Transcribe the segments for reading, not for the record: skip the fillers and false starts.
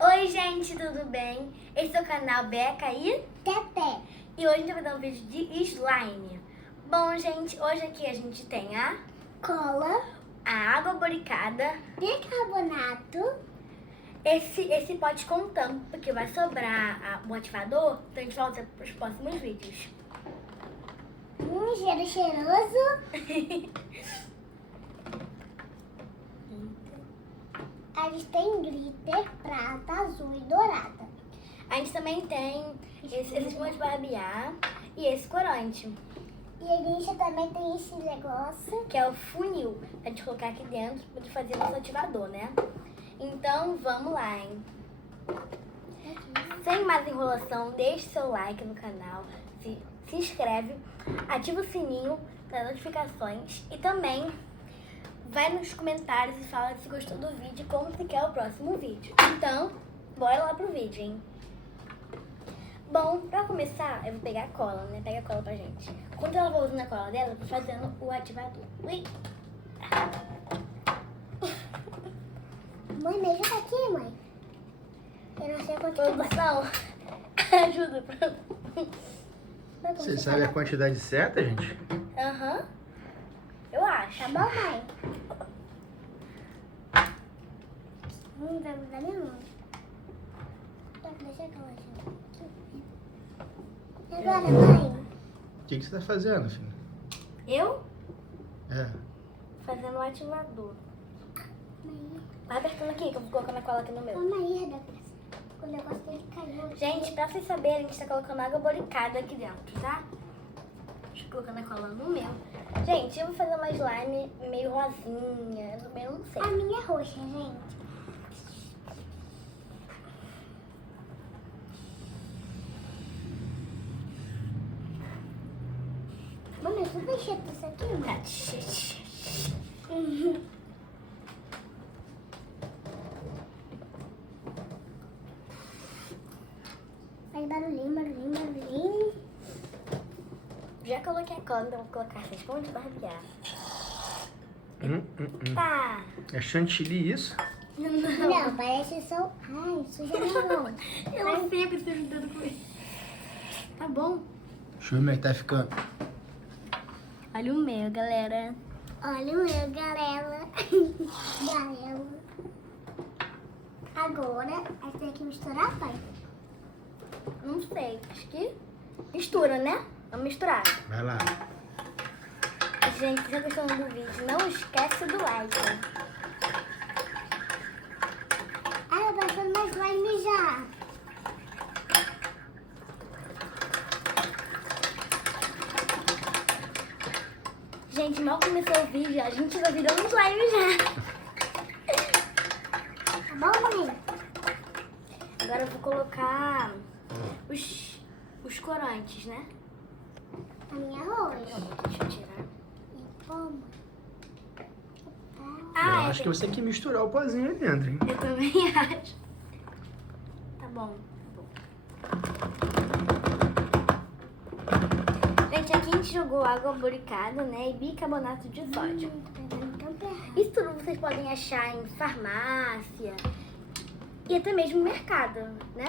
Oi gente, tudo bem? Esse é o canal Beca e Tete. E hoje a gente vai dar um vídeo de slime. Bom gente, hoje aqui a gente tem a Cola. a água boricada, Bicarbonato. esse pote com tampa, porque vai sobrar o ativador, então a gente volta para os próximos vídeos. Cheiro cheiroso. A gente tem glitter, prata, azul e dourada. A gente também tem esse espuma de barbear e esse corante, E a gente também tem esse negócio. que é o funil, pra gente colocar aqui dentro para fazer nosso ativador, né? Então vamos lá, hein? Sem mais enrolação, deixe seu like no canal, se inscreve, ativa o sininho das notificações e também vai nos comentários e fala se gostou do vídeo e como você quer o próximo vídeo. Então, bora lá pro vídeo, hein? Bom, pra começar, eu vou pegar a cola, né? Pega a cola pra gente. Enquanto ela vai usando a cola dela, eu vou fazendo o ativador. Ui! Mãe, me ajuda aqui, mãe. Eu não sei quanto que vai. Produção, ajuda pra... Você sabe a quantidade certa, gente? Aham. Eu acho. Tá bom, mãe? Vai mudar minha mão. Deixa eu colocar aqui. E agora, mãe? O que você tá fazendo, filho? Eu É. fazendo o ativador. Mãe, Vai apertando aqui, que eu vou colocando a cola aqui no meu. calma aí, Rebeca. O negócio dele caiu. Gente, pra vocês saberem, a gente tá colocando água boricada aqui dentro, tá? Deixa eu colocando a cola no meu. Gente, eu vou fazer uma slime meio rosinha, eu não sei. A minha é roxa, gente. Mãe, eu vou mexer isso aqui, Tá. mãe. Faz barulhinho, barulhinho, barulhinho. Já coloquei a cola, então vou colocar essa espuma de barbear. Hum. Tá. É chantilly isso? Não, parece só... Ai, suja minha mão. Eu sempre estou ajudando com isso. Tá bom. Deixa eu ver como é que tá ficando. Olha o meu, galera. Olha o meu, galera. Galera. Agora, a gente tem que misturar, pai? Não sei, acho que mistura, né? Vamos misturar. Vai lá. Gente, se você gostou do vídeo, não esquece do like. Ai, eu tô passando mais slime já. Gente, mal começou o vídeo, a gente já virou um slime já. Tá bom, mãe? Agora eu vou colocar os corantes, né? A minha é roxa. Deixa eu tirar. E como? Eu Ah, acho que você tem que misturar o pozinho ali dentro, hein? eu também acho. Tá bom. Gente, aqui a gente jogou água boricada, né? E bicarbonato de sódio. Isso tudo vocês podem achar em farmácia e até mesmo no mercado, né?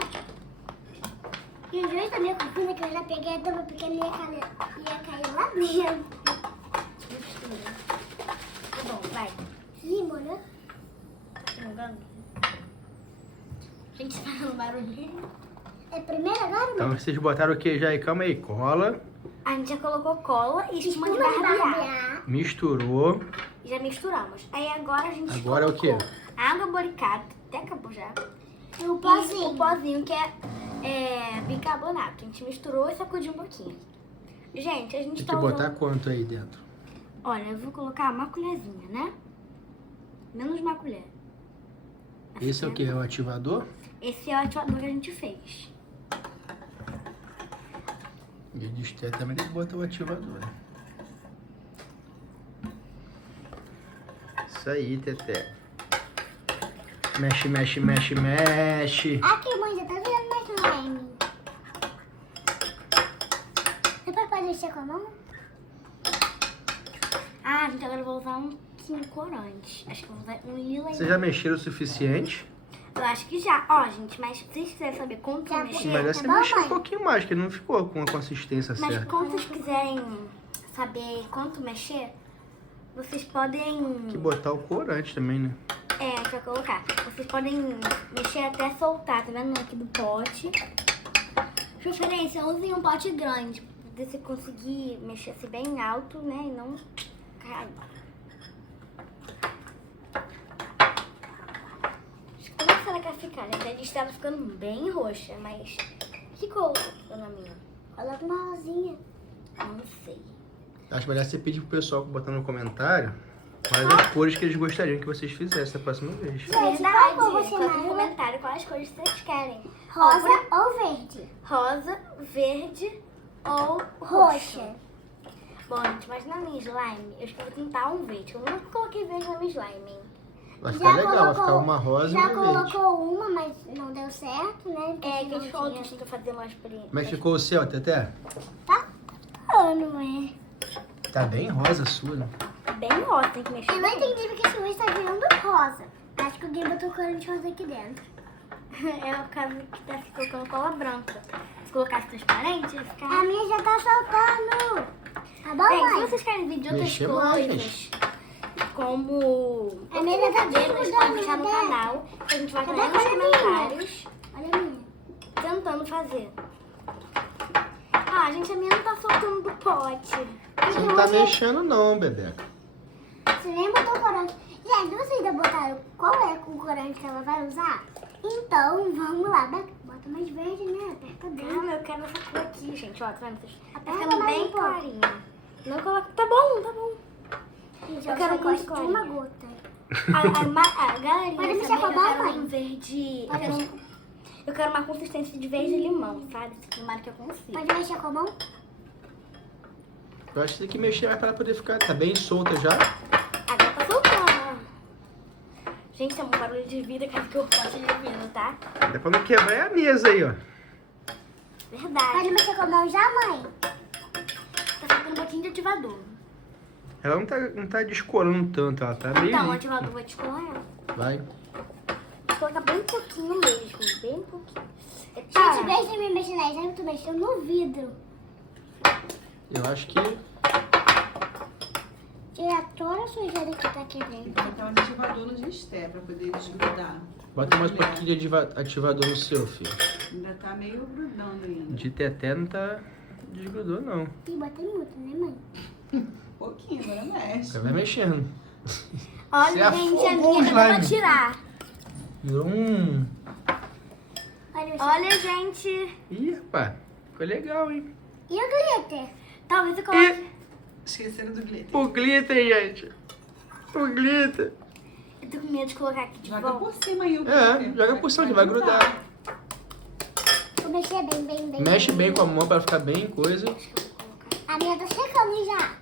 E o João também confunda que eu já peguei a tampa porque ele ia cair lá dentro. Mistura. Tá bom, vai. Ih, molhou. Tá engano? Gente, tá fazendo barulhinho. É primeiro agora, Então mãe? vocês botaram o que já aí? Calma aí. Cola, A gente já colocou cola e espuma de Espuma de barbear. barbear. misturou. Já misturamos. Aí agora a gente Agora é o quê? colocou água boricada, até acabou já. E o E pozinho. o pozinho que é bicarbonato. A gente misturou e sacudiu um pouquinho. Gente, a gente Tem tá que botar usando... quanto aí dentro? Olha, eu vou colocar uma colherzinha, né? Menos uma colher. Esse é o que? É o ativador? Esse é o ativador que a gente fez. E a gente também tem que botar o ativador. Isso aí, Teté. Mexe, mexe, mexe, mexe. Aqui, mãe, já tá virando mais slime. Depois pode mexer com a mão? Ah, gente, agora eu vou usar um corante. Acho que eu vou usar um lila e Vocês já mexeram o suficiente? Eu acho que já. Ó, gente, mas se vocês quiserem saber como que eu Já mexi, Mas Tá você bom, mexeu um mãe? pouquinho mais, que não ficou com a consistência mas certa. quando vocês quiserem saber quanto mexer, vocês podem... Que botar o corante também, né? É, deixa eu colocar. Vocês podem mexer até soltar, tá vendo aqui do pote? De preferência, usem um pote grande, pra você conseguir mexer assim bem alto, né, e não cair. Como é que ela quer ficar, né? A gente tava ficando bem roxa, mas... Que cor ficou na minha? Coloca uma rosinha. Não sei. Acho melhor você pedir pro pessoal botar no comentário quais as cores que eles gostariam que vocês fizessem da próxima vez. Verdade, qual cor você coloca no mais comentário quais cores vocês querem. Rosa ou verde? Rosa, verde ou roxo. Roxa. Bom, gente, mas na minha slime, eu acho que eu vou tentar um verde. Eu nunca coloquei verde na minha slime, hein? Vai ficar legal, vai ficar uma rosa e Já uma verde. colocou uma, mas não deu certo, né? Porque É, que não eles falam tinha. que tentou fazer uma experiência. Como é que ficou o seu, Teté? Tá não é? Tá bem rosa a sua, né? Bem rosa, tem que mexer. Eu não entendi porque esse luz tá virando rosa. Acho que alguém botou corante rosa aqui dentro. É o caso que tá se colocando cola branca. Se colocasse transparente, ia A ficar... minha já tá soltando. Tá bom, Bem, se mãe? vocês querem vídeo de outras Mexer mais, coisas, como... A minha tá brincadeiras, tudo pode mudando, deixar no né? canal. A gente vai Cadê fazer nos a minha? comentários. Olha a minha. Tentando fazer. Ah, gente, a minha não tá soltando do pote. Você não tá mexendo não, Bebeca. Você nem botou corante. Gente, vocês já botaram qual é o corante que ela vai usar? Então, vamos lá. Bota mais verde, né? Aperta bem. Calma, eu quero essa cor aqui, gente. Ó, tá vendo? Tá Aperta ficando mais bem um pouco. clarinho. Não coloca... Tá bom, tá bom. Gente, Eu eu quero só muito gosto de uma clarinha. gota. A galerinha Pode mexer também, com a eu mão, quero mãe? um verde... Pode Eu quero uma consistência de verde e limão, sabe? Tomara que eu consiga. Pode mexer com a mão? Eu acho que tem que mexer mais pra ela poder ficar. Tá bem solta já. Agora tá soltando. Gente, é um barulho de vida, cara, que eu posso de vida, tá? Dá pra não quebrar a mesa aí, ó. Verdade. Pode mexer com a mão já, mãe? Tá faltando um pouquinho de ativador. Ela não tá descolando tanto, ela tá meio... Então, o ali. ativador vai descolar ela. Vai. Vou colocar bem pouquinho mesmo, bem pouquinho. Gente, em vez de me mexer na slime, eu tô mexendo no vidro. Eu acho que... Tirar toda a sujeira que tá aqui dentro. Botar um ativador no gesté pra poder desgrudar. Bota mais um pouquinho de ativador no seu, filho. Ainda tá meio grudando ainda. De Teté não tá... desgrudou, não. Ih, botei muito, né, mãe? Pouquinho, agora mexe. Vai mexendo. Olha, Você gente, a afogou minha o já dá pra slime. tirar. Virou Pode mexer. Olha, gente. Ih, rapaz. Ficou legal, hein? E o glitter? Talvez eu coloque... Esqueceram do glitter. O glitter, gente. O glitter. Eu tô com medo de colocar aqui de Joga volta. por cima aí o É, glitter. joga por cima que vai grudar. Vou mexer bem. Mexe bem com a mão pra ficar bem coisa. A minha tá secando já.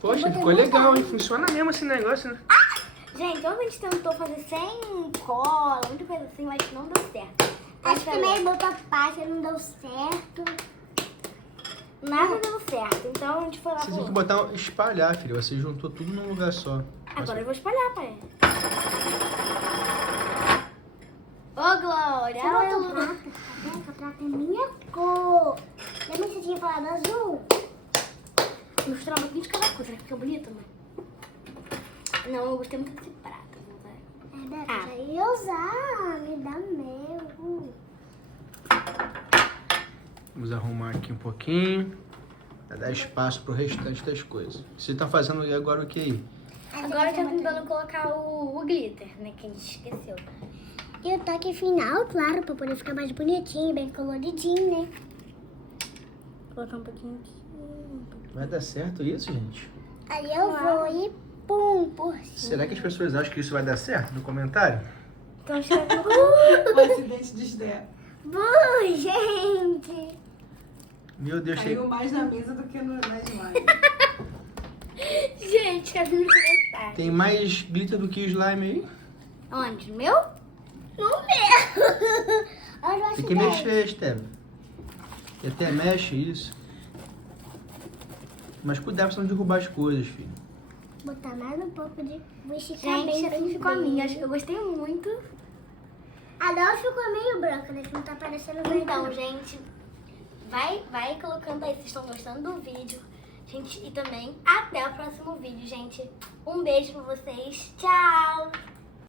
Poxa, botei ficou muita legal, hein? água. Funciona mesmo esse negócio, né? Gente, ontem a gente tentou fazer sem cola, muita coisa assim, mas não deu certo. Acho que meio botou pasta, não deu certo. Nada deu certo, então a gente foi lá Você tem que pro... botar, espalhar, filho. Você juntou tudo num lugar só. Agora eu vou espalhar, pai. Ô, Glória! Você botou ela- prata? Tá vendo? A prata é minha cor. Lembra que você tinha falado azul? Misturar um pouquinho de cada coisa, será que fica bonito, mãe? Não, eu gostei muito desse prata. Vou usar. Beca, Ah. já ia usar. Me dá meu. Vamos arrumar aqui um pouquinho. Pra dar espaço pro restante das coisas. Você tá fazendo agora o que aí? Agora eu tô tentando colocar o glitter, né, que a gente esqueceu. E o toque final, claro, pra poder ficar mais bonitinho, bem coloridinho, né? Vou colocar um pouquinho aqui. Vai dar certo isso, gente? Aí eu vou e pum, por cima. Será que as pessoas acham que isso vai dar certo no comentário? Então acho que eu vou Um acidente de esté. Gente! Meu Deus, tem... Caiu mais na mesa do que na slime. Gente, cadê no comentário? tem mais glitter do que slime aí? Onde? Meu? No meu! Olha o Tem que acidente. mexer, Estevam. E até mexe isso. Mas cuidado pra não derrubar as coisas, filho. Botar mais um pouco de... Vou esticar Gente, bem assim ficou a bem. minha. Acho que eu gostei muito. A Deus ficou meio branca, né? Que não tá parecendo verde. Então, não. gente, vai colocando aí se estão gostando do vídeo. Gente, e também até o próximo vídeo, gente. Um beijo pra vocês. Tchau!